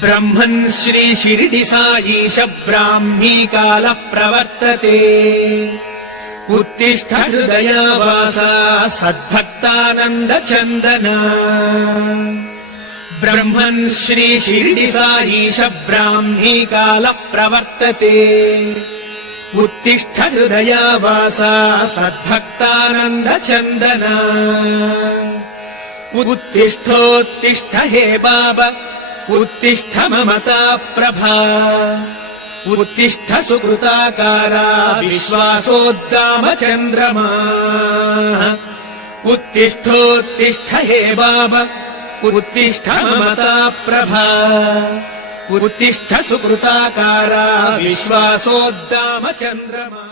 ब्रह्मन् श्री शिरडि साईश ब्राह्मी कालः प्रवर्तते उत्तिष्ठ हृदयावासा सद्भक्तानन्द चन्दना ब्रह्मन् श्री शिरडि साईश ब्राह्मी कालः प्रवर्तते उत्तिष्ठ हृदयावासा सद्भक्तानन्द चन्दना उत्तिष्ठोत्तिष्ठ हे बाबा उत्तिष्ठ ममता प्रभा उत्तिष्ठ सुकृताकारा विश्वासोद्दाम चन्द्रमा उत्तिष्ठोत्तिष्ठ हे बाबा उत्तिष्ठ ममता प्रभा उत्तिष्ठ सुकृताकारा विश्वासोद्दाम चन्द्रमा।